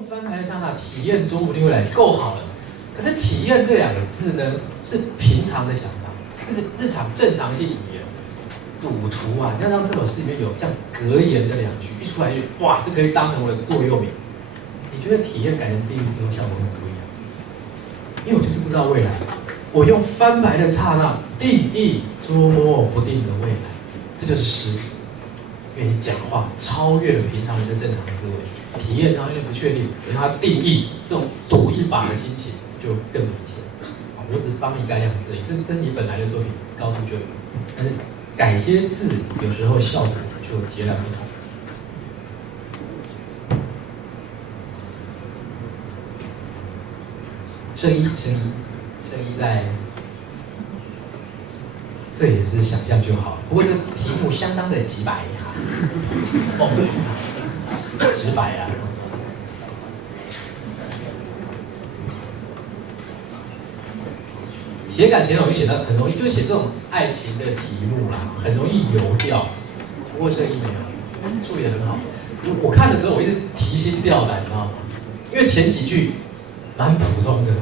用翻牌的刹那体验捉摸定未来够好了。可是体验这两个字呢，是平常的想法，这是日常正常性语言。赌徒啊，你要让这首诗里面有这样格言的两句，一出来就哇，这可以当成我的座右铭。你觉得体验改成定义之后效果会不一样？因为我就是不知道未来，我用翻牌的刹那定义捉摸不定的未来，这就是诗。因为你讲话超越了平常人的正常思维，体验上有点不确定，让它定义这种赌一把的心情就更明显。我只是帮你改两字而已，这是你本来的作品高度就有，但是改些字有时候效果就截然不同。圣一在，这也是想象就好。不过这题目相当的直白哈，直白啊。写感情容易写到很容易，就是写这种爱情的题目啦，很容易游掉。不过圣一没有，处理得很好。我看的时候我一直提心吊胆，你知道吗？因为前几句蛮普通的。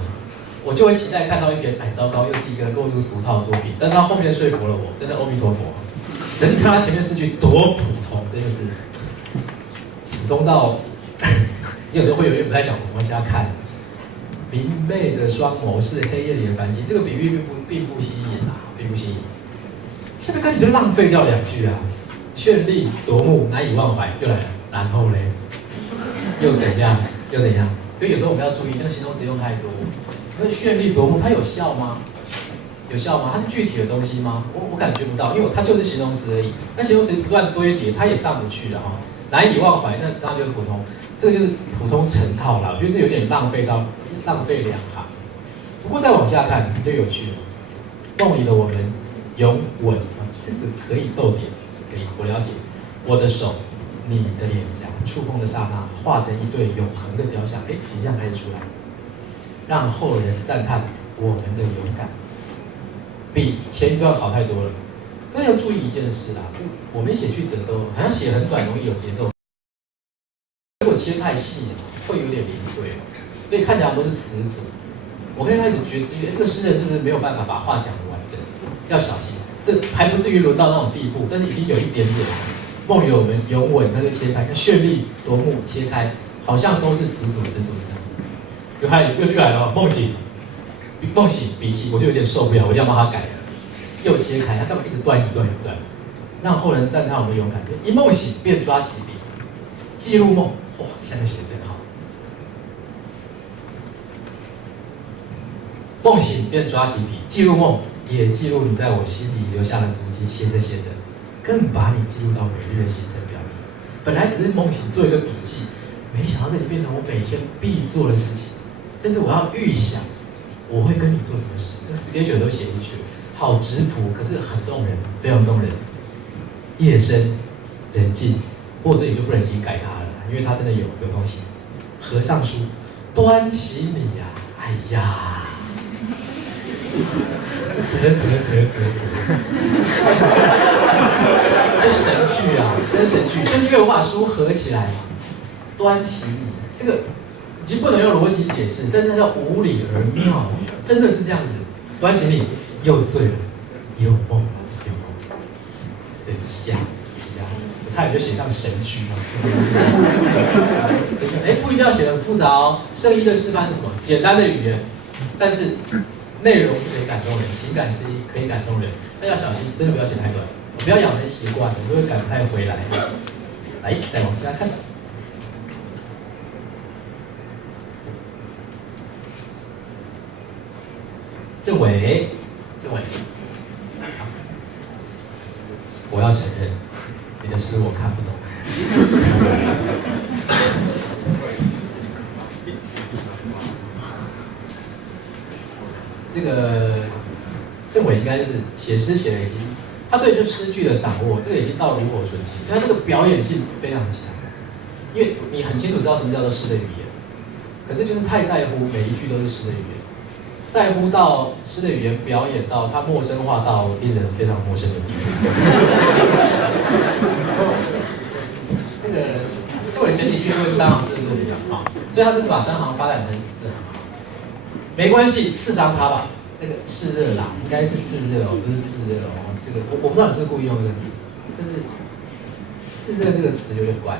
我就会期待看到一篇，哎，糟糕，又是一个落入俗套的作品。但他后面说服了我，真的阿弥陀佛。可是你看他前面4句多普通，真的是普通到，你有时候会有点不太想往下看。明媚的双眸是黑夜里的繁星，这个比喻并不吸引啊，并不吸引。下面根本就浪费掉2句啊，绚丽夺目，难以忘怀，又来了，然后嘞，又怎样？所以有时候我们要注意，那个形容词用太多。那绚丽夺目，它有效吗？有效吗？它是具体的东西吗？我感觉不到，因为它就是形容词而已。那形容词不断堆叠，它也上不去了哈。难以忘怀，那当然就是普通，这个就是普通成套啦。我觉得这有点浪费2行。不过再往下看就有趣了。梦里的我们拥吻，这个可以逗点，可以，我了解。我的手，你的脸颊，触碰的刹那，化成一对永恒的雕像。形象开始出来。让后人赞叹我们的勇敢，比前一段好太多了。但要注意一件事啦，我们写句子的时候，好像写很短，容易有节奏。如果切太细，会有点零碎，所以看起来都是词组。我可以开始觉知，这个诗人是不是没有办法把话讲得完整？要小心，这还不至于沦到那种地步，但是已经有一点点。梦里我们拥吻，那就切开，那绚丽夺目切开，好像都是词组。就开始又来了，梦醒笔记，我就有点受不了，我一定要帮他改了。又切开，他干嘛一直断，让后人赞叹我们勇敢。一梦醒便抓起笔，记录梦，哇，下面写得真好。梦醒便抓起笔，记录梦，也记录你在我心里留下的足迹。写着，更把你记录到每日的行程表里。本来只是梦醒做一个笔记，没想到这里变成我每天必做的事情。甚至我要预想我会跟你做什么事，这个 schedule 都写进去了，好质朴，可是很动人，非常动人。夜深人静，不过这里就不能急改它了，因为它真的有东西。合上书，端起你呀，哎呀，啧，就神句啊，真神句，就是因为我把书合起来嘛，端起你，这个。已经不能用逻辑解释，但是它叫无理而妙，真的是这样子。端起你，又醉了，有梦，对，极佳，我差点就写上神句了。不一定要写得很复杂哦。圣一的示范是什么？简单的语言，但是内容是可以感动人，情感是可以感动人。但要小心，真的不要写太短，不要养成习惯，我就会赶不太回来。来，再往下看。政委，我要承认，你的诗我看不懂。这个政委应该就是写诗写的已经，他对就诗句的掌握，这个已经到炉火纯青，所以他这个表演性非常强。因为你很清楚知道什么叫做诗的语言，可是就是太在乎每一句都是诗的语言。在乎到诗的语言表演到它陌生化到令人非常陌生的地步。这个前几句就是张老师这里了啊，所以他这是把3行发展成4行，没关系，刺伤他吧。那个炽热啦，应该是炙热哦，不是炽热哦。这个我不知道你是不是故意用这个字，但是炽热这个词有点怪。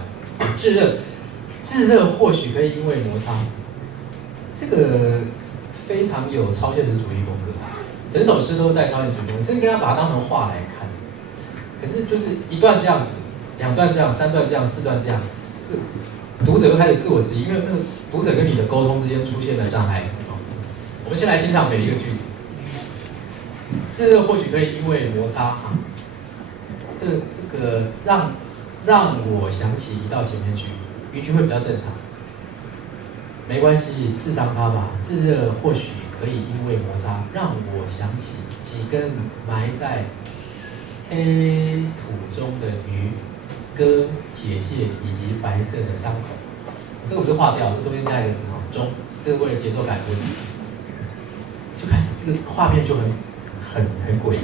炙热或许可以因为摩擦，这个非常有超现实主义风格，整首诗都带超现实主义风格，甚至跟他把它当成画来看。可是就是一段这样子，2段这样，3段这样，4段这样，这个读者就开始自我质疑，因为那个读者跟你的沟通之间出现了障碍。我们先来欣赏每一个句子。炙热或许可以因为摩擦啊，这个让我想起一道前面句，语句会比较正常。没关系，刺伤它吧。炙热或许可以因为摩擦，让我想起几根埋在黑土中的鱼、鸽、铁蟹以及白色的伤口。这个不是划掉，这中间加一个字哈，中。这个为了节奏感问题，就开始这个画面就很诡异。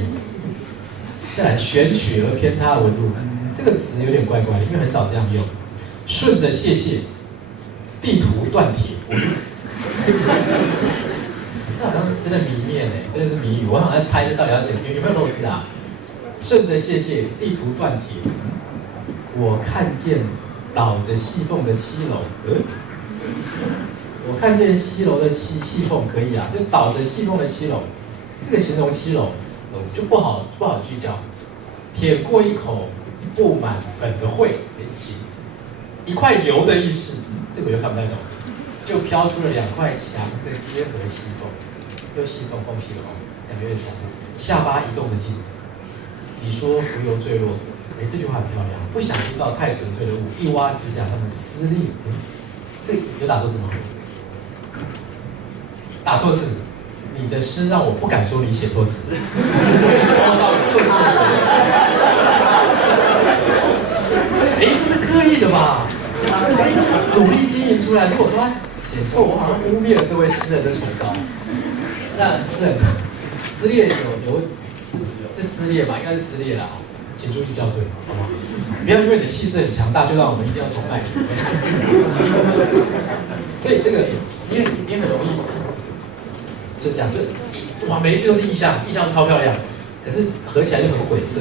再来，选取而偏差的温度，这个词有点怪怪的，因为很少这样用。顺着谢谢，地图断铁。这好像是真的谜面哎，真的是谜语。我好像在猜这到底要有没有漏字啊？顺着谢谢，地图断铁。我看见倒着细缝的7楼，我看见7楼的细缝可以啊，就倒着细缝的7楼。这个形容7楼就不好聚焦。舔过一口布满粉的喙，一块油的意识，这个我又看不太懂，就飘出了2块墙的结合细缝，又细缝缝隙了哦，2个有点重复。下巴移动的镜子，你说浮游坠落，这句话很漂亮。不想知道太纯粹的物，一挖指甲上的撕裂，这有打错字吗？打错字。你的诗让我不敢说你写错词，从头到尾就这么这是刻意的吧？这是努力经营出来。如果说他写错，我好像污蔑了这位诗人的崇高。那诗人撕裂是撕裂吧？应该是撕裂啦，请注意校对，好不好？不要因为你的气势很强大，就让我们一定要崇拜你。所以这个你很容易。就这样，就哇，每一句都是意象超漂亮，可是合起来就很晦涩。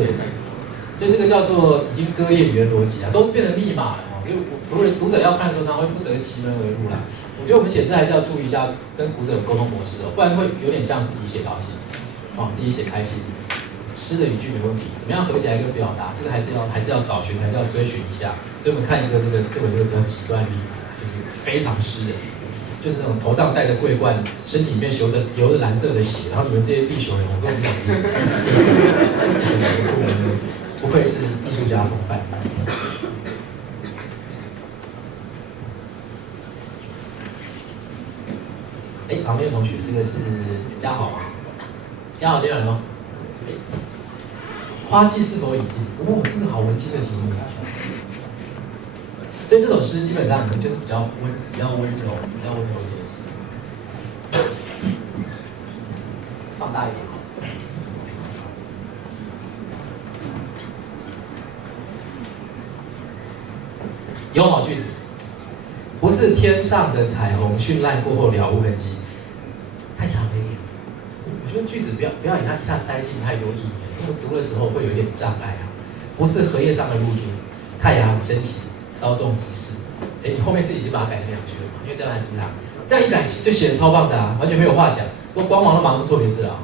所以这个叫做已经割裂语言逻辑啊，都变成密码了哦。因为读者要看的时候，他会不得其门而入啦。我觉得我们写诗还是要注意一下跟读者的沟通模式哦，不然会有点像自己写高兴，自己写开心。诗的语句没问题，怎么样合起来一个表达，这个还是要找寻，还是要追寻一下。所以我们看一个这个比较极端的例子，就是非常诗人。就是那种头上戴着桂冠，身体里面流着蓝色的血，然后你们这些地球人，我跟我们讲，不愧是艺术家风范。旁边的同学，这个是嘉豪吗？嘉豪先来吗？花季是否已尽？这个好文青的题目。所以这首诗基本上就是比较温柔一点的诗。放大一点。有好句子，不是天上的彩虹绚烂过后了无痕迹，太长了一点。我觉得句子不要一下塞进太多意义，因为读的时候会有一点障碍啊。不是荷叶上的露珠，太阳升起。稍纵即逝，你后面自己已经把它改成2句了嘛？因为这样还是这样一改就写得超棒的啊，完全没有话讲。不过光芒的芒是错别字啊，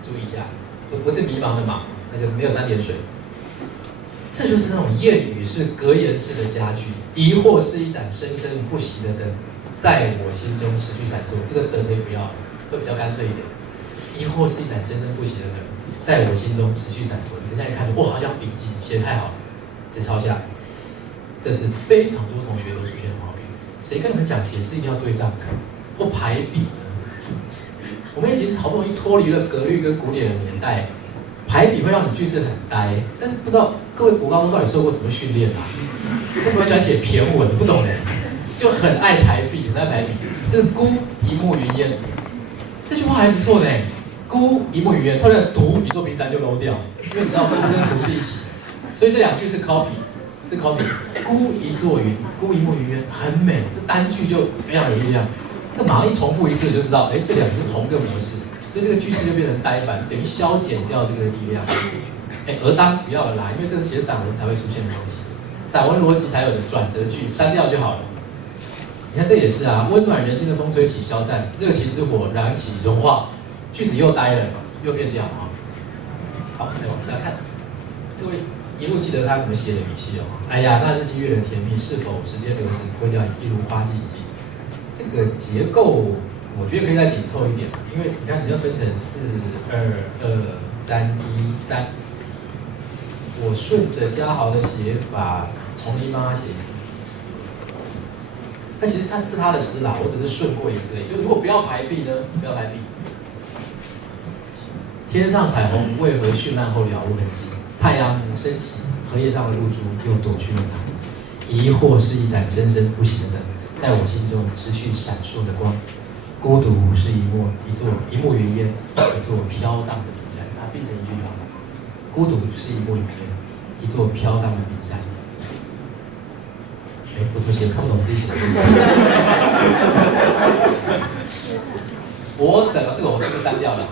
注意一下，不是迷茫的茫，那就没有3点水。这就是那种谚语式、格言式的佳句，疑惑是一盏生生不息的灯，在我心中持续闪烁。这个灯可以不要，会比较干脆一点。疑惑是一盏生生不息的灯，在我心中持续闪烁。你人家一看就哇，好像笔记写得太好了，再抄下来。这是非常多同学都出现的毛病。谁跟你们讲写诗一定要对仗或排比呢？我们已经好不容易脱离了格律跟古典的年代，排比会让你句式很呆。但是不知道各位国高中到底受过什么训练啊？为什么喜欢写骈文？不懂嘞，就很爱排比，很爱排比。就是孤一目云烟，这句话还不错呢。孤一目云烟，它的独你做比3就漏掉，因为你知道孤跟独是一起，所以这2句是 copy。这考你孤一座云，孤一木云烟，很美，这单句就非常有力量。这马上一重复一次，就知道，哎，这两个是同个模式，所以这个句式就变成呆板，等于消减掉这个力量。哎，而当不要啦，因为这是写散文才会出现的东西，散文逻辑才有的转折句，删掉就好了。你看这也是啊，温暖人心的风吹起消散，热情之火燃起融化，句子又呆了，又变掉啊。好，再往下看，各位一路记得他怎么写的语气哦。哎呀，那是七月的甜蜜，是否时间流逝，会掉一如花季已尽。这个结构我觉得可以再紧凑一点，因为你看你要分成4、2、2、3、1、3。我顺着嘉豪的写法重新帮他写一次。那其实他是他的诗啦，我只是顺过一次而已。就如果不要排比呢？不要排比。天上彩虹为何绚烂后了无痕迹？太阳升起，荷叶上的露珠又躲去了哪里？疑惑是一盏生生不息的灯，在我心中失去闪烁的光。孤独是一幕云烟，一座飘荡的冰山。它变成一句话：孤独是一幕云烟，一座飘荡的冰山。哎，我怎么写看不懂自己写的？我等这个我就删掉了。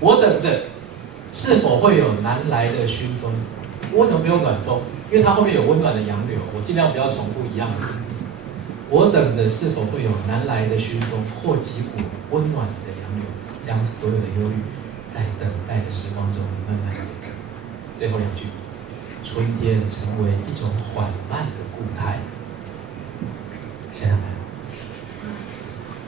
我等着，是否会有南来的熏风？为什么没有暖风？因为它后面有温暖的洋流，我尽量不要重复一样的。我等着，是否会有南来的熏风，或几股温暖的洋流，将所有的忧虑，在等待的时光中慢慢解开。最后2句，春天成为一种缓慢的固态。想想看，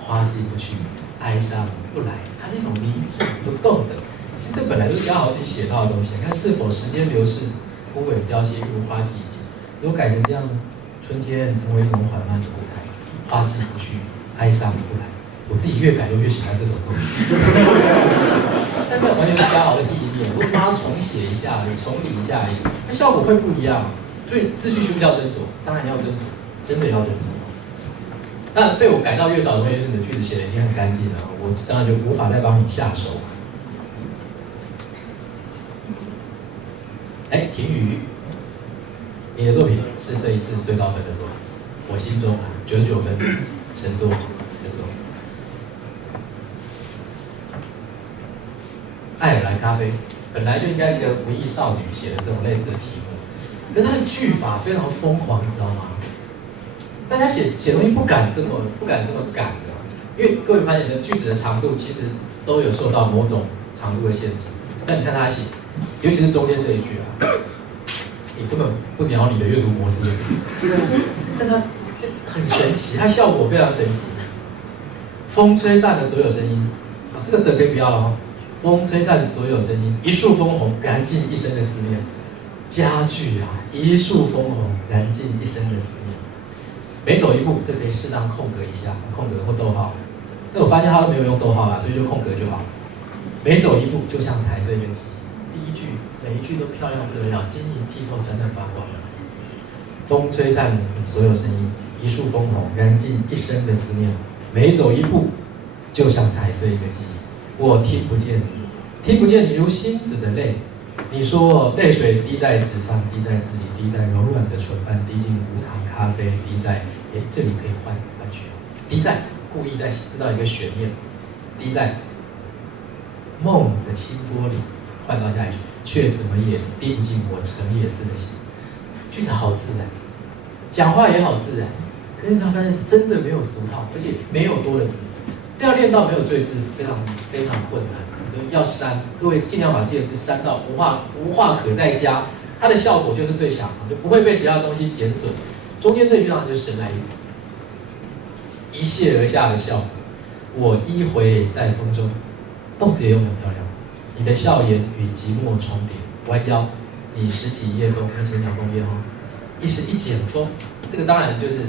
花季不去，哀伤不来，它是一种凝滞不动的。其实这本来就是嘉豪自己写到的东西。你看，是否时间流逝，枯萎凋谢，如花季已尽。如果改成这样，春天成为一种缓慢的固态，花季不去，哀伤不来。我自己越改越喜欢这首作品。但这完全是嘉豪的意念，我只帮他重写一下，你重理一下而已，那效果会不一样。所以字句需不需要斟酌？当然要斟酌，真的要斟酌。那被我改到越少的东西，就是你的句子写的已经很干净了，我当然就无法再帮你下手。哎，婷宇，你的作品是这一次最高分的作品，我心中99分，神作，神作。爱尔兰咖啡本来就应该是个文艺少女写的这种类似的题目，可是她的句法非常疯狂，你知道吗？大家写东西不敢这么赶的，因为各位发现的句子的长度其实都有受到某种长度的限制。但你看他写，尤其是中间这一句啊，你根本不鸟你的阅读模式是什么，但它这很神奇，它效果非常神奇。风吹散了所有声音，啊，这个的可以不要了哦。风吹散所有声音，一束枫红燃尽一生的思念。佳句啊，一束枫红燃尽一生的思念。每走一步，这可以适当空格一下，空格或逗号。那我发现他都没有用逗号啦，所以就空格就好。每走一步，就像踩碎一个记忆。第一句，每一句都漂亮不得了，晶莹剔透，闪闪发光。风吹散所有声音，一束枫红燃尽一生的思念。每走一步，就像踩碎一个记忆。我听不见你，听不见你如星子的泪。你说泪水滴在纸上，滴在字里，滴在柔软的唇瓣，滴进无糖咖啡，滴在这里可以换去，滴在故意在制造一个悬念，滴在梦的清波里，换到下一句，却怎么也滴不进我成也似的心。这句子好自然，讲话也好自然，可是他发现真的没有俗套，而且没有多的字，这要练到没有赘字，非常非常困难。要删，各位尽量把自己的字删到无话可再加，它的效果就是最强，就不会被其他东西减损。中间这句当然就是神来一泻而下的效果。我依回在风中，动词也用得很漂亮。你的笑颜与寂寞重叠，弯腰，你拾起夜风，而且鸟风夜后，一时一剪风，这个当然就是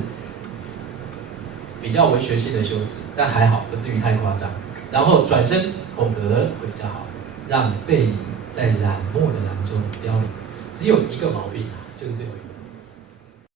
比较文学性的修辞，但还好，不至于太夸张。然后转身空格会比较好，让背影在染墨的蓝中凋零。只有一个毛病，就是最后一个。